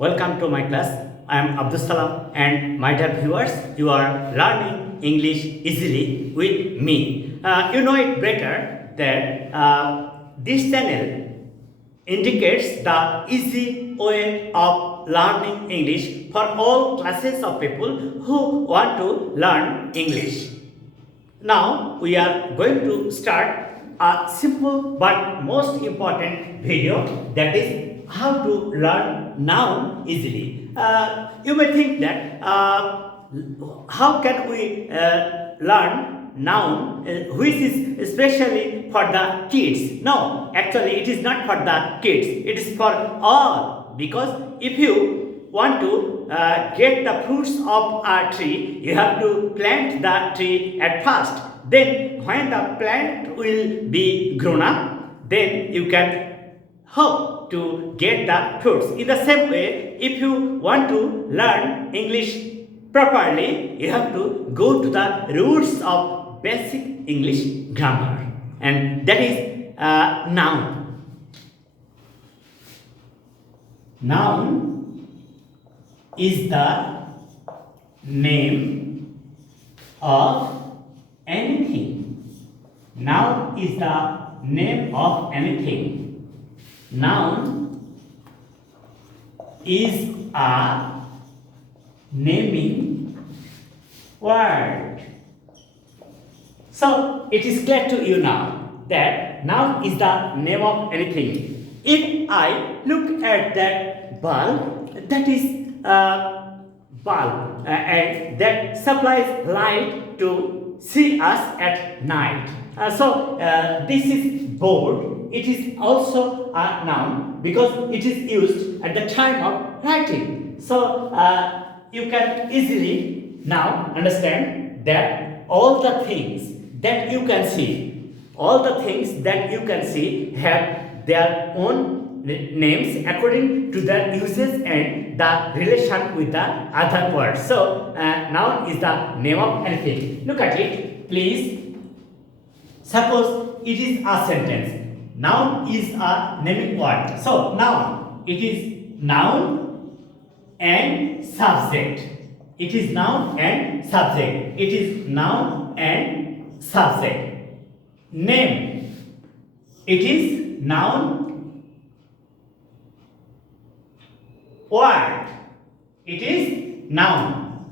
Welcome to my class. I am Abdus Salam, and my dear viewers, you are learning English easily with me. You know it better that this channel indicates the easy way of learning English for all classes of people who want to learn English. Now we are going to start a simple but most important video, that is how to learn noun easily. You may think that how can we learn noun which is especially for the kids? No, actually it is not for the kids, it is for all, because if you want to get the fruits of a tree, you have to plant the tree at first. Then when the plant will be grown up, then you can hope to get the fruits. In the same way, if you want to learn English properly, you have to go to the roots of basic English grammar, and that is noun. Noun is the name of anything. Noun is the name of anything. Noun is a naming word. So it is clear to you now that noun is the name of anything. If I look at that bulb, that is a bulb and that supplies light to see us at night. This is board. It is also a noun because it is used at the time of writing. So you can easily now understand that all the things that you can see, have their own names according to their uses and the relation with the other words. So noun is the name of anything. Look at it, please. Suppose it is a sentence. Noun is a naming word. So noun, it is noun and subject. It is noun and subject. It is noun and subject. Name, it is noun, word, it is noun.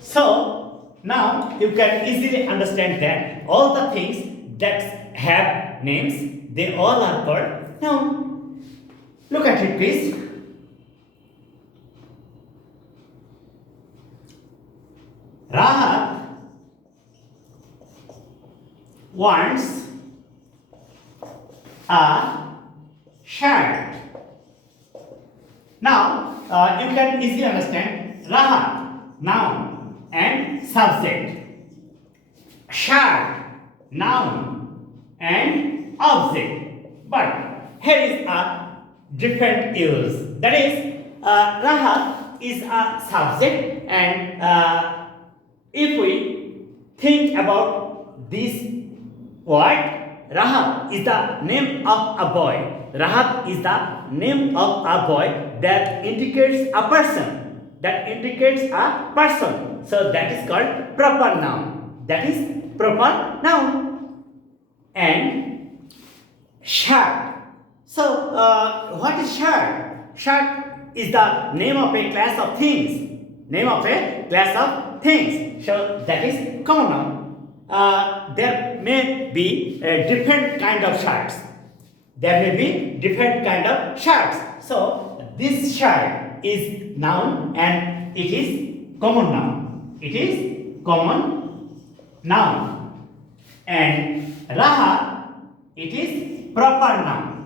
So now you can easily understand that all the things that have names, they all are called noun. Look at it, please. Rahat wants a shirt. Now you can easily understand Rahat, noun and subject. Shirt, noun and object. But here is a different use. That is, Rahat is a subject, and if we think about this word, Rahat is the name of a boy. Rahat is the name of a boy that indicates a person. So that is called proper noun. And shirt. So what is shirt? Shirt is the name of a class of things. So that is common noun. There may be different kind of shirts. So this shirt is noun and it is common noun. And Rahat, it is proper noun.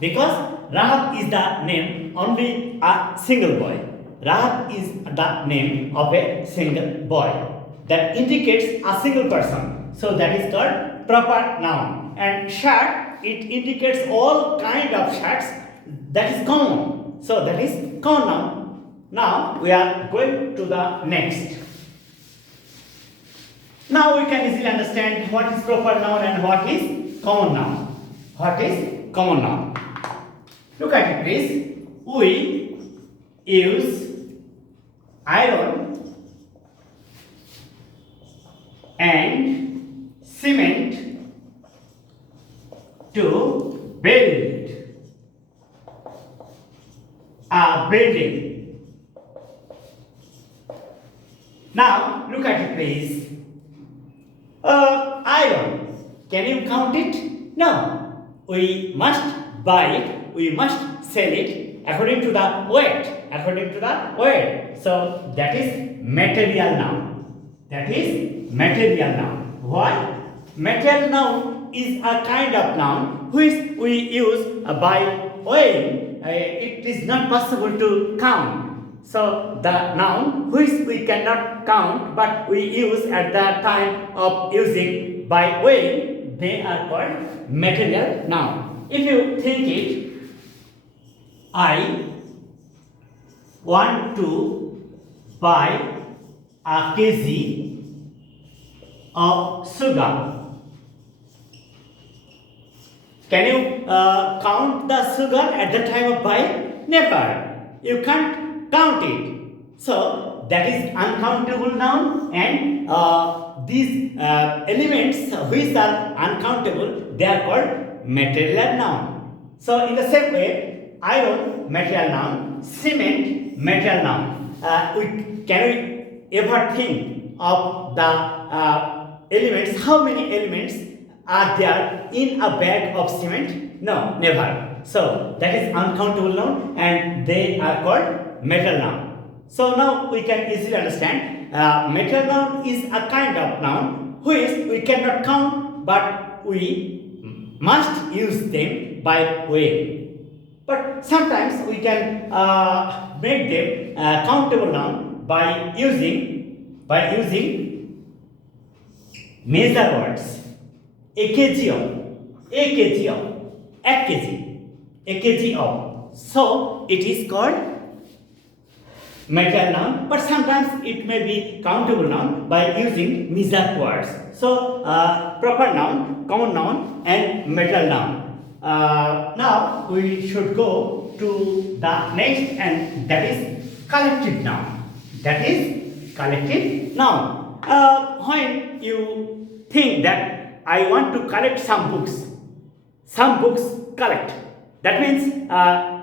Because Rahat is the name only a single boy. Rahat is the name of a single boy that indicates a single person. So that is called proper noun. And shirt, it indicates all kind of shirts that is common. So that is common noun. Now we are going to the next. Now we can easily understand what is proper noun and what is common noun. What is common noun. Look at it, please. We use iron and cement to build a building. Now, look at it, please. Iron. Can you count it? No. We must buy it. We must sell it according to the weight. According to the weight. So that is material noun. That is material noun. Why? Material noun is a kind of noun which we use by weighing. It is not possible to count. So the noun which we cannot count but we use at the time of using by weighing, they are called material noun. If you think it, I want to buy a kg of sugar. Can you count the sugar at the time of buying? Never. You can't count it. So that is uncountable noun, and these elements which are uncountable, they are called material noun. So in the same way, iron material noun, cement material noun. Can we ever think of the elements? How many elements are there in a bag of cement? No, never. So that is uncountable noun, and they are called material noun. So now we can easily understand material noun is a kind of noun which we cannot count, but we must use them by weighing. But sometimes we can make them countable noun by using measure words. A kg of, a kg of. So it is called material noun, but sometimes it may be countable noun by using measure words. So proper noun, common noun, and material noun. Now we should go to the next, and that is collective noun. That is collective noun. When you think that I want to collect some books collect. That means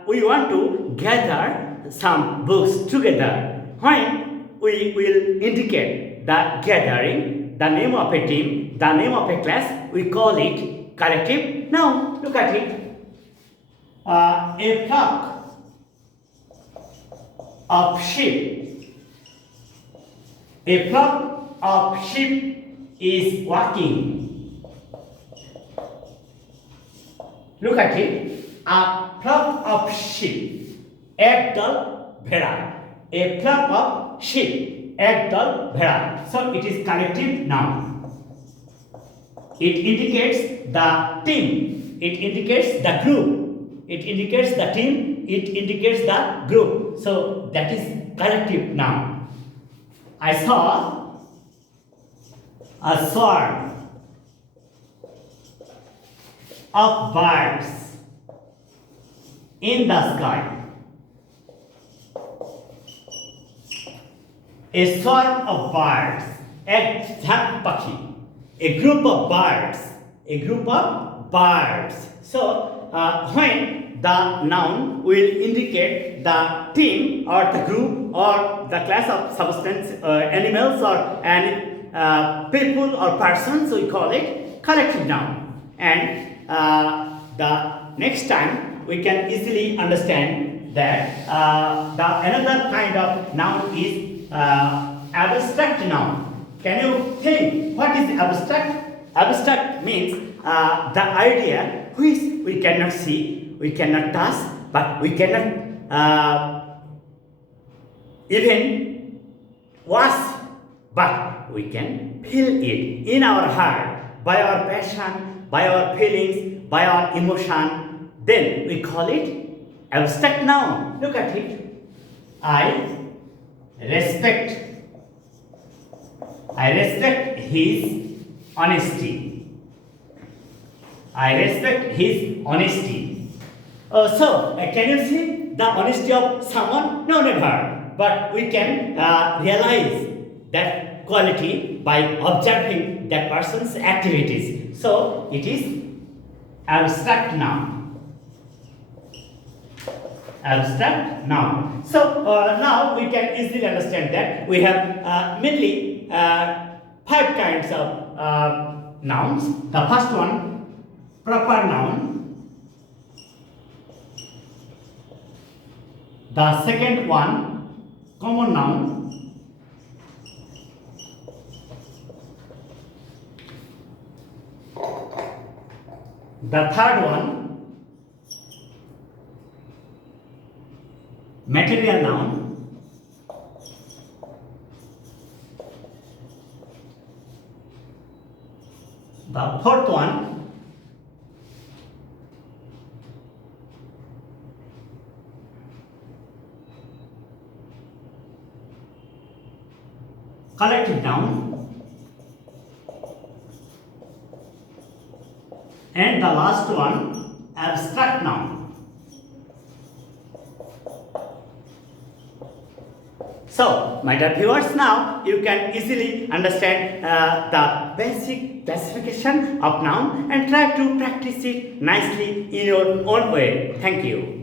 we want to gather some books together. When we will indicate the gathering, the name of a team, the name of a class, we call it collective noun. Look at it. A flock of sheep. A flock of sheep is walking. Look at it. A flock of sheep. একদল ভেড়া. A flock of sheep. একদল ভেড়া. So it is collective noun. It indicates the team. It indicates the group. It indicates the team. It indicates the group. So that is collective noun. I saw a swarm of birds in the sky. A swarm of birds, এক ঝাঁক পাখি, a group of birds, a group of birds. So when the noun will indicate the team or the group or the class of substance, animals or any people or persons, we call it collective noun. And the next time we can easily understand that the another kind of noun is abstract noun. Can you think what is abstract? Abstract means the idea which we cannot see, we cannot touch, but we cannot even watch, but we can feel it in our heart by our passion, by our feelings, by our emotion. Then we call it abstract noun. Look at it. I respect his honesty. I respect his honesty. Can you see the honesty of someone? No, never. But we can realize that quality by observing that person's activities. So it is abstract noun. Abstract noun. So now we can easily understand that we have mainly 5 kinds of nouns. The first one, proper noun. The second one, common noun. The third one, material noun. The fourth one, collective noun. And the last one, abstract noun. So, my dear viewers, now you can easily understand the basic classification of noun and try to practice it nicely in your own way. Thank you.